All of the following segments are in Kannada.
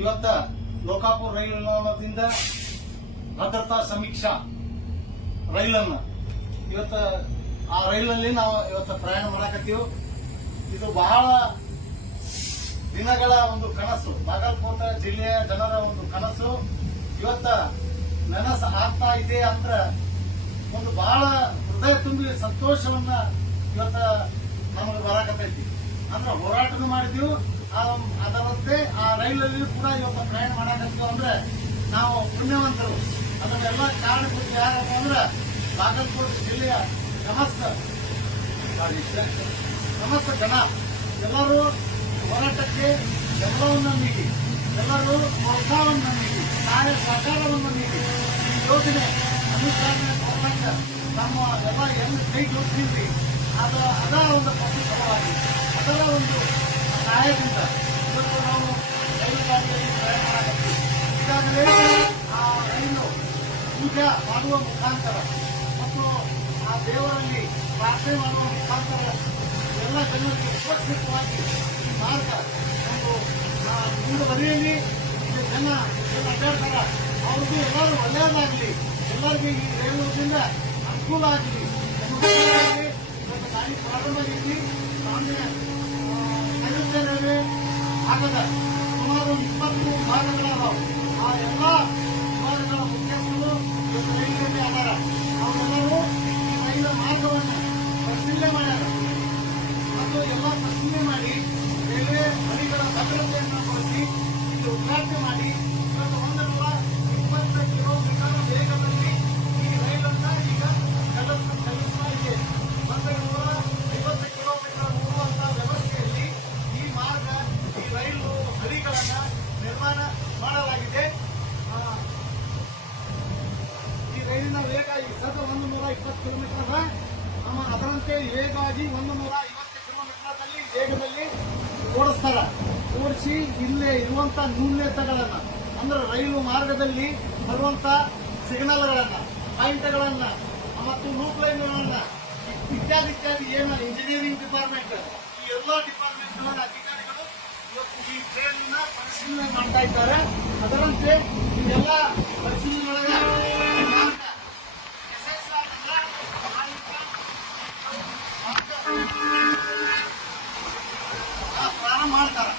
ಇವತ್ತ ಲೋಕಾಪುರ ರೈಲು ನಿಲ್ದಾಣದಿಂದ ಭದ್ರತಾ ಸಮೀಕ್ಷಾ ರೈಲನ್ನ ಇವತ್ತ ಆ ರೈಲಲ್ಲಿ ನಾವು ಇವತ್ತು ಪ್ರಯಾಣ ಮಾಡಾಕತ್ತೀವಿ. ಇದು ಬಹಳ ದಿನಗಳ ಒಂದು ಕನಸು, ಬಾಗಲಕೋಟೆ ಜಿಲ್ಲೆಯ ಜನರ ಒಂದು ಕನಸು ಇವತ್ತ ನನಸು ಆಗ್ತಾ ಇದೆ ಅಂದ್ರೆ ಒಂದು ಬಹಳ ಹೃದಯ ತುಂಬಿ ಸಂತೋಷವನ್ನ ಇವತ್ತ ನಮಗೆ ಬರಾಕತೈತಿ. ಅಂದ್ರೆ ಹೋರಾಟನೂ ಮಾಡಿದ್ವಿ, ಅದರಂತೆ ಆ ರೈಲಲ್ಲಿ ಕೂಡ ಇವತ್ತು ಪ್ರಯಾಣ ಮಾಡಾಕತ್ತೀವಿ. ಅಂದ್ರೆ ನಾವು ಪುಣ್ಯವಂತರು. ಅದನ್ನೆಲ್ಲ ಕಾರಣಕರ್ತರು ಯಾರಪ್ಪ ಅಂದ್ರೆ ಬಾಗಲಕೋಟೆ ಜಿಲ್ಲೆಯ ಸಮಸ್ತ ಜನ ಎಲ್ಲರೂ ಹೋರಾಟಕ್ಕೆ ಬೆಂಬಲವನ್ನು ನೀಡಿ, ಎಲ್ಲರೂ ಪ್ರೋತ್ಸಾಹವನ್ನು ನೀಡಿ, ಸಹಾಯ ಸಹಕಾರವನ್ನು ನೀಡಿ ಈ ಯೋಜನೆ ಅನುಷ್ಠಾನ ನಮ್ಮ ಎಲ್ಲ ಏನು ಕೈ ಜೋಡಿಸಿದ್ವಿ ಅದರ ಒಂದು ಫಲವಾಗಿ ಅದರ ಒಂದು ಸಹಾಯದಿಂದ ಇವತ್ತು ನಾವು ರೈಲು ಗಾಡಿಯಲ್ಲಿ ಪ್ರಯಾಣ ಮಾಡಾಕತ್ತೀವಿ. ಈಗಾಗಲೇ ಆ ರೈಲು ಪೂಜಾ ಮಾಡುವ ಮುಖಾಂತರ ಮತ್ತು ಆ ದೇವರಲ್ಲಿ ಪ್ರಾರ್ಥನೆ ಮಾಡುವ ಮುಖಾಂತರ ಎಲ್ಲ ಜನರಿಗೆ ಸುರಕ್ಷಿತವಾಗಿ ಈ ಮಾರ್ಗ ಒಂದು ಮುಂದುವರಿಯಲಿ. ಜನ ಏನು ಅಡ್ಡಾಡ್ತಾರ ಅವ್ರಿಗೂ ಎಲ್ಲರೂ ಒಳ್ಳೆಯದಾಗಲಿ, ಎಲ್ಲರಿಗೂ ಈ ರೈಲುದಿಂದ ಅನುಕೂಲ ಆಗಲಿ ಎನ್ನುವುದಕ್ಕಾಗಿ ಇವತ್ತು ಗಾಡಿ ಪ್ರಾರಂಭ ಆಗಲಿ. ನೈಋತ್ಯ ರೈಲ್ವೆ ಭಾಗದ ಸುಮಾರು 20 ಭಾಗಗಳಾದವು. ಆ ಎಲ್ಲ ವಿಭಾಗಗಳ ಮುಖ್ಯಸ್ಥರು ಇವತ್ತು ರೈಲಿನಲ್ಲಿ ಆಧಾರ ಅವರೆಲ್ಲರೂ ಈ ರೈಲ ಮಾರ್ಗವನ್ನು ಪರಿಶೀಲನೆ ಮಾಡ್ಯಾರ ಮತ್ತು ಎಲ್ಲ ಪರಿಶೀಲನೆ ಮಾಡಿ ರೈಲ್ವೆ ಹಳಿಗಳ ಭದ್ರತೆಯನ್ನು ಬಳಸಿ ಇಲ್ಲಿ ಉದ್ಘಾಟನೆ ಮಾಡಿ ಇವತ್ತು 120 ಕಿಲೋಮೀಟರ್ ವೇಗದಲ್ಲಿ ಈ ರೈಲನ್ನ ಈಗ ಚಲಿಸ್ತಾ ಇದೆ. 150 ಕಿಲೋಮೀಟರ್ ಓಡುವಂತಹ ವ್ಯವಸ್ಥೆಯಲ್ಲಿ ಈ ಮಾರ್ಗ, ಈ ರೈಲು ಹಳಿಗಳನ್ನ ನಿರ್ಮಾಣ ಮಾಡಲಾಗಿದೆ. ಈ ರೈಲಿನ ವೇಗ ಈಗ ಸದ್ಯ 120 ಕಿಲೋಮೀಟರ್ ಅದರಂತೆ ವೇಗವಾಗಿ 150 ಕಿಲೋಮೀಟರ್ದಲ್ಲಿ ವೇಗದಲ್ಲಿ ಓಡಿಸ್ತಾರ. ಓಡಿಸಿ ಇಲ್ಲೇ ಇರುವಂತ ನ್ಯೂನತೆಗಳನ್ನ ಅಂದ್ರೆ ರೈಲು ಮಾರ್ಗದಲ್ಲಿ ಬರುವಂತ ಸಿಗ್ನಲ್ಗಳನ್ನ, ಪಾಯಿಂಟ್ಗಳನ್ನ ಮತ್ತು ಲೂಪ್ ಲೈನ್ಗಳನ್ನ ಇತ್ಯಾದಿ ಏನು ಇಂಜಿನಿಯರಿಂಗ್ ಡಿಪಾರ್ಟ್ಮೆಂಟ್ ಈ ಎಲ್ಲ ಡಿಪಾರ್ಟ್ಮೆಂಟ್ಗಳ ಅಧಿಕಾರಿಗಳು ಇವತ್ತು ಈ ಟ್ರೈನ್ ಪರಿಶೀಲನೆ ಮಾಡ್ತಾ ಇದ್ದಾರೆ. ಅದರಂತೆ ಇದೆಲ್ಲ ಪರಿಶೀಲನೆ ಪ್ರಾರಂಭ ಮಾಡ್ತಾರೆ.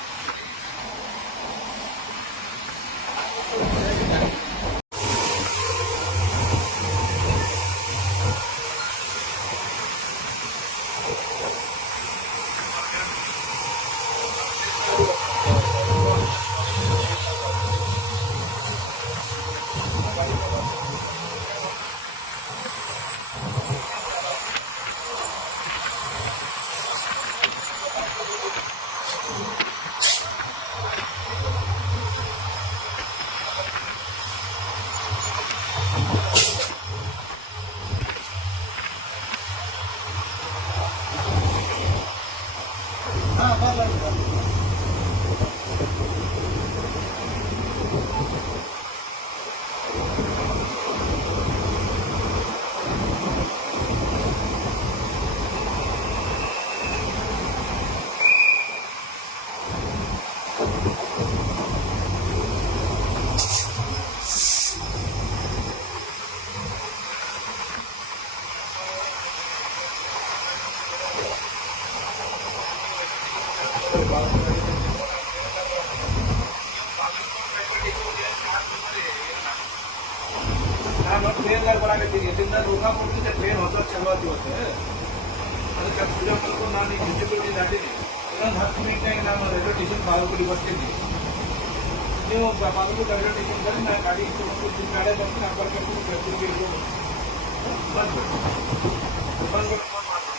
ನಾನು ಟ್ರೈನ್ ಬರಾಕತ್ತೀನಿ. ಇದರಿಂದ ಲೋಕಾಪುರದಿಂದ ಟ್ರೈನ್ ಹೊಸ ಚಲೋ ಆಯ್ತು ಇವತ್ತು. ಅದಕ್ಕೆ ಪೂಜೆ ಮಾಡ್ಕೊಂಡು ನಾನು ಈಗ ಡಿಸ್ಟ್ರಿಬ್ಯೂಟಿ ದಾಟೀನಿ. ಇನ್ನೊಂದು 10 ಮಿನಿಟ್ನಾಗ ನಾನು ರೈಲ್ವೆ ಸ್ಟೇಷನ್ ಬಾಗಲಕೋಟೆ ಬರ್ತೀನಿ. ನೀವು ಬಾಗಲಕೋಟೆ ರೈಲ್ವೆ ಸ್ಟೇಷನ್ ಬಂದು ನಾನು ಗಾಡಿ ಇಟ್ಕೊಂಡು ನಿಮ್ಮ ಗಾಡಿ ಬಂದು ನಾನು ಬರ್ಕೊಂಡು ಬರ್ತೀನಿ. ಬಂದ್ಬಿಟ್ಟು ಫೋನ್ ಮಾಡ್ತೀನಿ.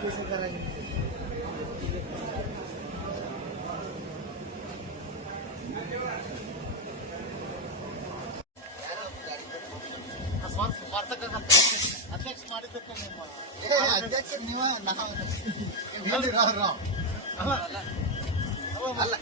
कैसे करेंगे? ಅಧ್ಯಕ್ಷ ಮಾಡಿದ್ದಕ್ಕೆ ನಿಮ್ಮ ಅಧ್ಯಕ್ಷ ನೀವ ನಾವು ಅಲ್ಲ ಅಲ್ಲ